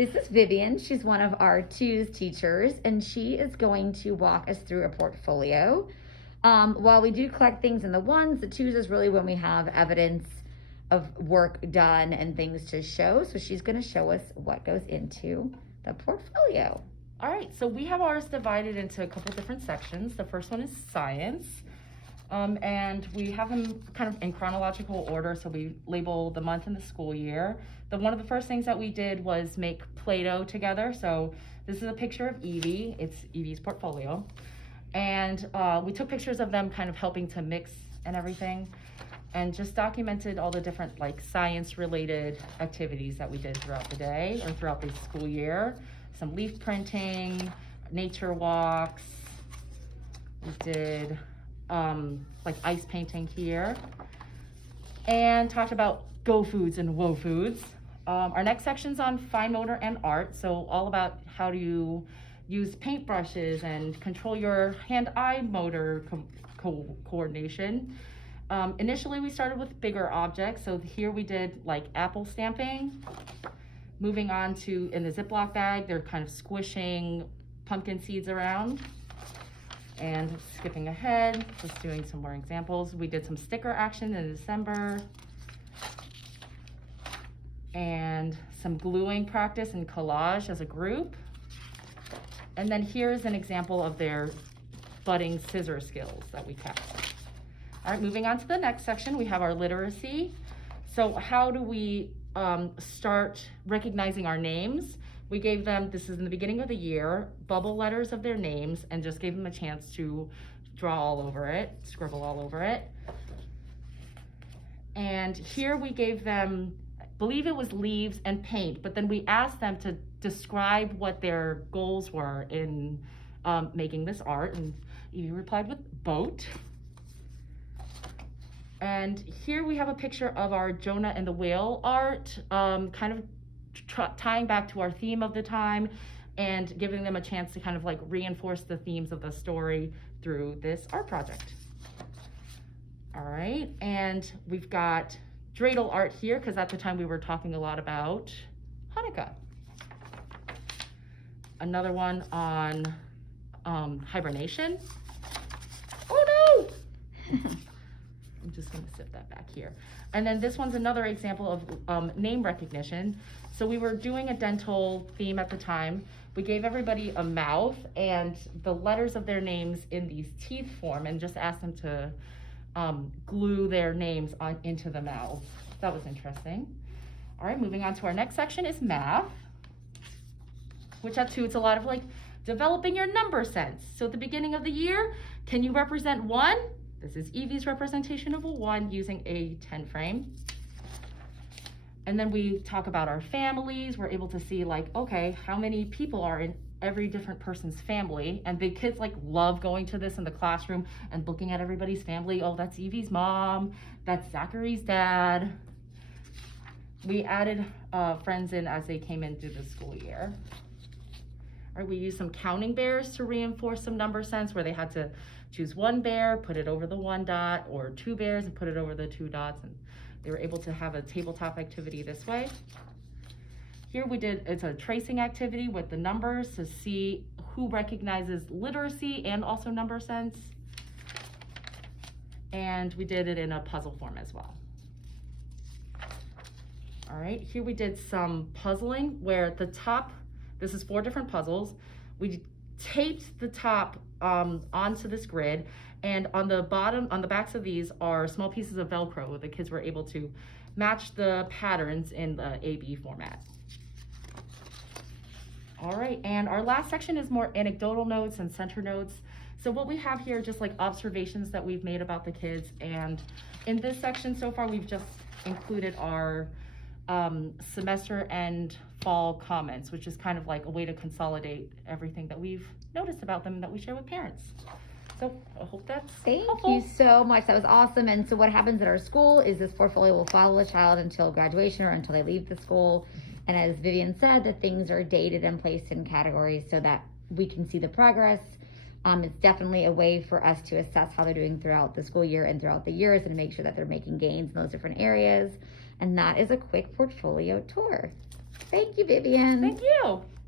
This is Vivian. She's one of our twos teachers, and she is going to walk us through a portfolio. While we do collect things in the ones, the twos is really when we have evidence of work done and things to show. So she's going to show us what goes into the portfolio. All right, so we have ours divided into a couple different sections. The first one is science. And we have them kind of in chronological order, so we label the month and the school year. One of the first things that we did was make Play-Doh together. So this is a picture of Evie. It's Evie's portfolio. And we took pictures of them kind of helping to mix and everything, and just documented all the different like science-related activities that we did throughout the day or throughout the school year. Some leaf printing, nature walks. We did like ice painting here, and talked about go foods and whoa foods. Our next section's on fine motor and art, so all about how do you use paintbrushes and control your hand-eye motor coordination. Initially we started with bigger objects, so here we did like apple stamping. Moving on to, in the Ziploc bag, they're kind of squishing pumpkin seeds around. And skipping ahead, just doing some more examples. We did some sticker action in December. And some gluing practice and collage as a group. And then here's an example of their budding scissor skills that we kept. All right, moving on to the next section, we have our literacy. So how do we start recognizing our names? We gave them, this is in the beginning of the year, bubble letters of their names, and just gave them a chance to draw all over it, scribble all over it. And here we gave them, I believe it was leaves and paint, but then we asked them to describe what their goals were in making this art, and Evie replied with boat. And here we have a picture of our Jonah and the Whale art, kind of tying back to our theme of the time and giving them a chance to kind of like reinforce the themes of the story through this art project. All right, and we've got dreidel art here because at the time we were talking a lot about Hanukkah. Another one on hibernation. Oh no! I'm just gonna sit that back here. And then this one's another example of name recognition. So we were doing a dental theme at the time. We gave everybody a mouth and the letters of their names in these teeth form and just asked them to glue their names into the mouth. That was interesting. All right, moving on to our next section is math, which at two, it's a lot of like developing your number sense. So at the beginning of the year, can you represent one? This is Evie's representation of a 1 using a 10 frame. And then we talk about our families. We're able to see like, okay, how many people are in every different person's family? And the kids like love going to this in the classroom and looking at everybody's family. Oh, that's Evie's mom. That's Zachary's dad. We added friends in as they came in through the school year. All right, we used some counting bears to reinforce some number sense where they had to choose 1 bear, put it over the 1 dot, or 2 bears and put it over the 2 dots. And they were able to have a tabletop activity this way. Here we did, it's a tracing activity with the numbers to see who recognizes literacy and also number sense. And we did it in a puzzle form as well. All right, here we did some puzzling where at the top, this is 4 different puzzles. We taped the top onto this grid, and on the bottom, on the backs of these are small pieces of Velcro. The kids were able to match the patterns in the AB format. All right, and our last section is more anecdotal notes and center notes. So what we have here are just like observations that we've made about the kids, and in this section so far we've just included our semester and fall comments, which is kind of like a way to consolidate everything that we've noticed about them that we share with parents. So I hope that's helpful. Thank you so much. That was awesome. And so what happens at our school is this portfolio will follow a child until graduation or until they leave the school. And as Vivian said, the things are dated and placed in categories so that we can see the progress. It's definitely a way for us to assess how they're doing throughout the school year and throughout the years and make sure that they're making gains in those different areas. And that is a quick portfolio tour. Thank you, Vivian. Thank you.